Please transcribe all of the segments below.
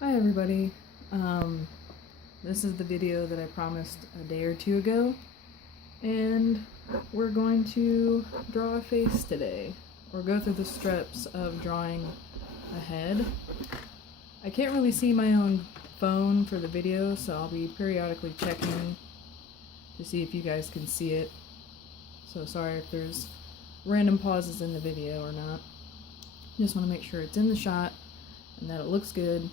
Hi everybody. This is the video that I promised a day or two ago, and we're going to draw a face today, or go through the steps of drawing a head. I can't really see my own phone for the video, so I'll be periodically checking to see if you guys can see it. So sorry if there's random pauses in the video or not. Just want to make sure it's in the shot and that it looks good.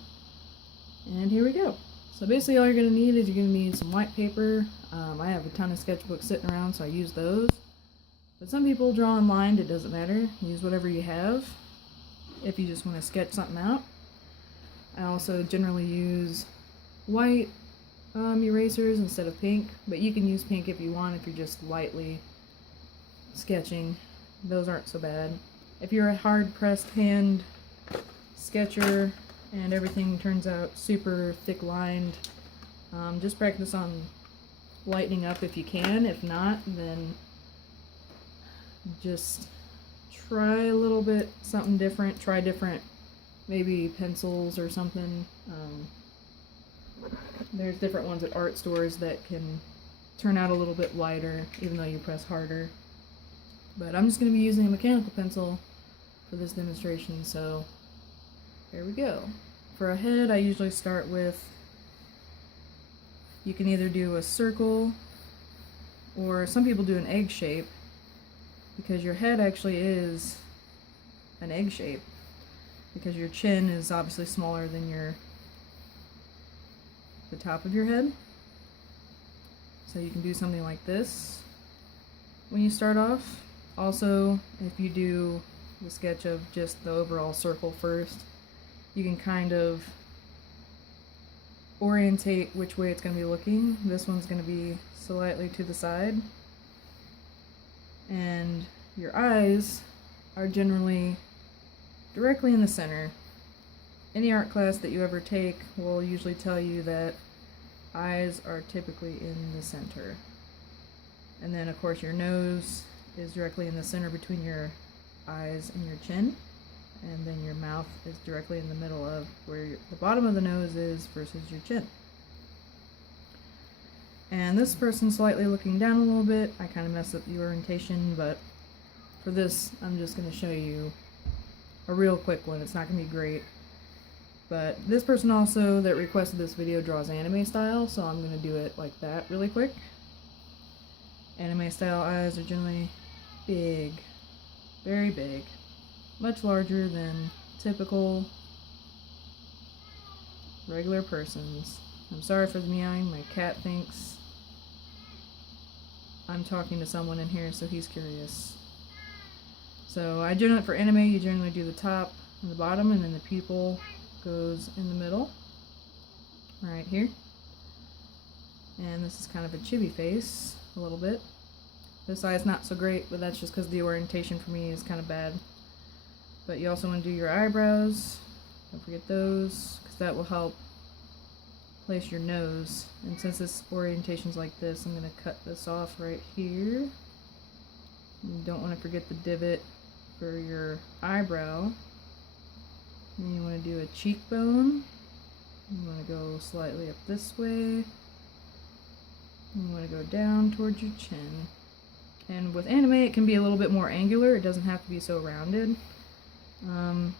And here we go. So basically all you're going to need is you're going to need some white paper. I have a ton of sketchbooks sitting around, so I use those. But some people draw online, it doesn't matter. Use whatever you have if you just want to sketch something out. I also generally use white erasers instead of pink, but you can use pink if you want, if you're just lightly sketching. Those aren't so bad. If you're a hard-pressed hand sketcher and everything turns out super thick lined, just practice on lightening up if you can. If not, then just try a little bit something different. Try different, maybe pencils or something. There's different ones at art stores that can turn out a little bit lighter even though you press harder. But I'm just going to be using a mechanical pencil for this demonstration, so there we go. For a head, I usually start with, you can either do a circle, or some people do an egg shape, because your head actually is an egg shape, because your chin is obviously smaller than the top of your head. So you can do something like this when you start off. Also, if you do the sketch of just the overall circle first, you can kind of orientate which way it's going to be looking. This one's going to be slightly to the side. And your eyes are generally directly in the center. Any art class that you ever take will usually tell you that eyes are typically in the center. And then of course your nose is directly in the center between your eyes and your chin, and then your mouth is directly in the middle of where the bottom of the nose is versus your chin. And this person's slightly looking down a little bit. I kind of messed up the orientation, but for this I'm just going to show you a real quick one. It's not going to be great, but this person also that requested this video draws anime style, so I'm going to do it like that really quick. Anime style eyes are generally big, very big, much larger than typical regular persons. I'm sorry for the meowing. My cat thinks I'm talking to someone in here, so he's curious. So I generally, for anime, you generally do the top and the bottom, and then the pupil goes in the middle, right here. And this is kind of a chibi face, a little bit. This eye is not so great, but that's just because the orientation for me is kind of bad. But you also want to do your eyebrows. Don't forget those, because that will help place your nose. And since this orientation is like this, I'm going to cut this off right here. You don't want to forget the divot for your eyebrow. Then you want to do a cheekbone. You want to go slightly up this way. You want to go down towards your chin. And with anime, it can be a little bit more angular. It doesn't have to be so rounded. And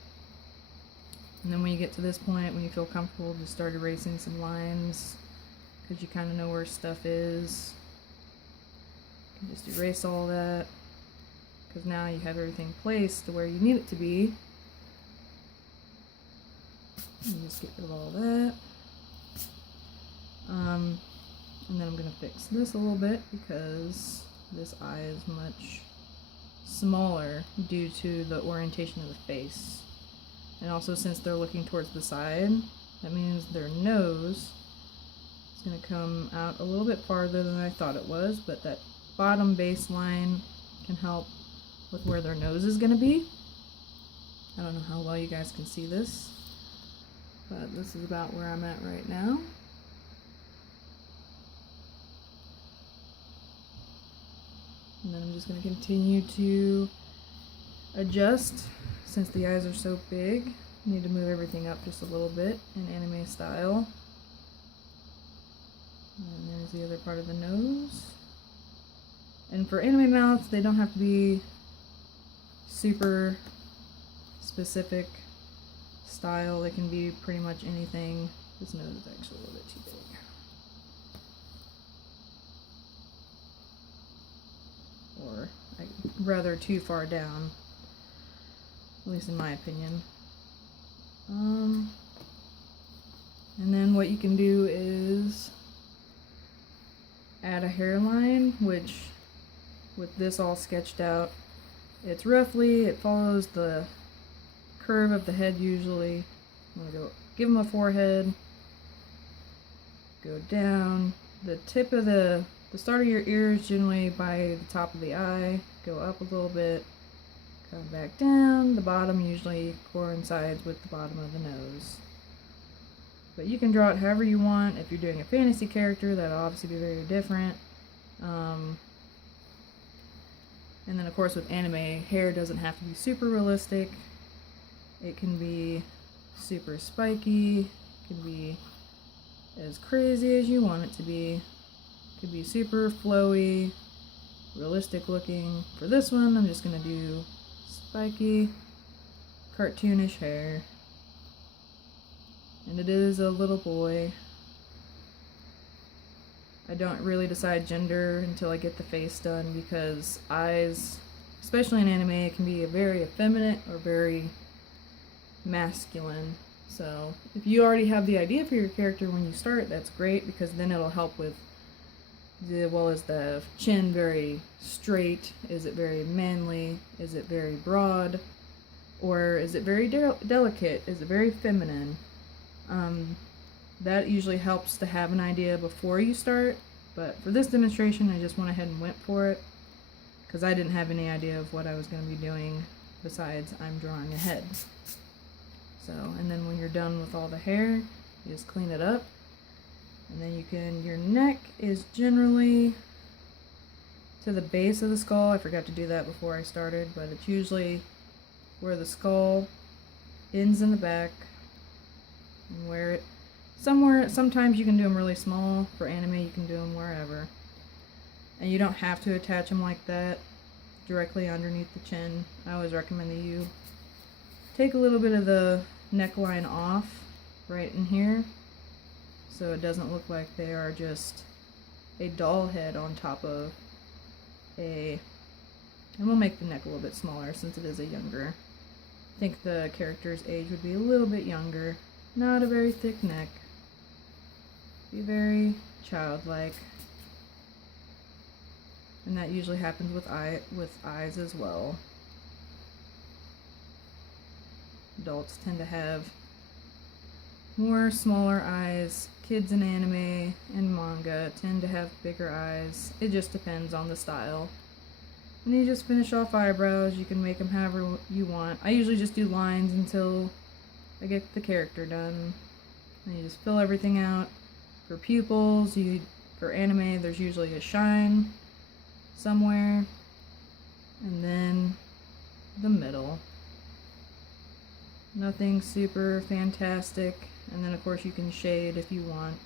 then when you get to this point, when you feel comfortable, just start erasing some lines, because you kind of know where stuff is. You can just erase all that, because now you have everything placed to where you need it to be. And just get rid of all that. And then I'm going to fix this a little bit, because this eye is much smaller due to the orientation of the face. And also, since they're looking towards the side, that means their nose is going to come out a little bit farther than I thought it was, but that bottom baseline can help with where their nose is going to be. I don't know how well you guys can see this, but this is about where I'm at right now. And then I'm just going to continue to adjust since the eyes are so big. Need to move everything up just a little bit in anime style. And there's the other part of the nose. And for anime mouths, they don't have to be super specific style. They can be pretty much anything. This nose is actually a little bit too big. Or rather too far down, at least in my opinion. And then what you can do is add a hairline, which with this all sketched out, it follows the curve of the head usually. I'm gonna go give them a forehead, go down. The tip of the start of your ear is generally by the top of the eye, go up a little bit, come back down. The bottom usually coincides with the bottom of the nose. But you can draw it however you want. If you're doing a fantasy character, that'll obviously be very different. And then of course with anime, hair doesn't have to be super realistic. It can be super spiky, it can be as crazy as you want it to be. It could be super flowy, realistic looking. For this one, I'm just gonna do spiky, cartoonish hair. And it is a little boy. I don't really decide gender until I get the face done, because eyes, especially in anime, it can be very effeminate or very masculine. So if you already have the idea for your character when you start, that's great, because then it'll help with is the chin very straight? Is it very manly? Is it very broad? Or is it very delicate? Is it very feminine? That usually helps to have an idea before you start, but for this demonstration I just went ahead and went for it because I didn't have any idea of what I was going to be doing besides I'm drawing a head. So, and then when you're done with all the hair, you just clean it up, and then your neck is generally to the base of the skull. I forgot to do that before I started, but it's usually where the skull ends in the back, and where it sometimes you can do them really small. For anime, you can do them wherever. And you don't have to attach them like that directly underneath the chin. I always recommend that you take a little bit of the neckline off right in here, so it doesn't look like they are just a doll head on top of and we'll make the neck a little bit smaller since it is a younger. I think the character's age would be a little bit younger. Not a very thick neck. Be very childlike. And that usually happens with eyes as well. Adults tend to have more smaller eyes. Kids in anime and manga tend to have bigger eyes. It just depends on the style. And you just finish off eyebrows. You can make them however you want. I usually just do lines until I get the character done. And you just fill everything out. For pupils, for anime, there's usually a shine somewhere. And then the middle. Nothing super fantastic. And then of course you can shade if you want.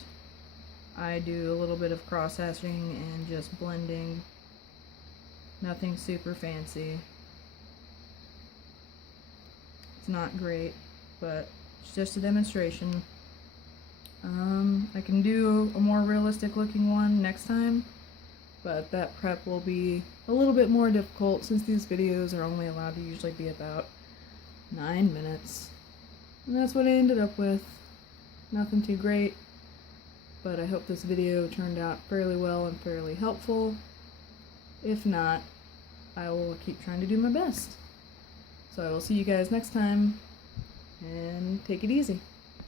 I do a little bit of cross-hatching and just blending. Nothing super fancy. It's not great, but it's just a demonstration. I can do a more realistic looking one next time, but that prep will be a little bit more difficult since these videos are only allowed to usually be about 9 minutes. And that's what I ended up with. Nothing too great, but I hope this video turned out fairly well and fairly helpful. If not, I will keep trying to do my best. So I will see you guys next time, and take it easy.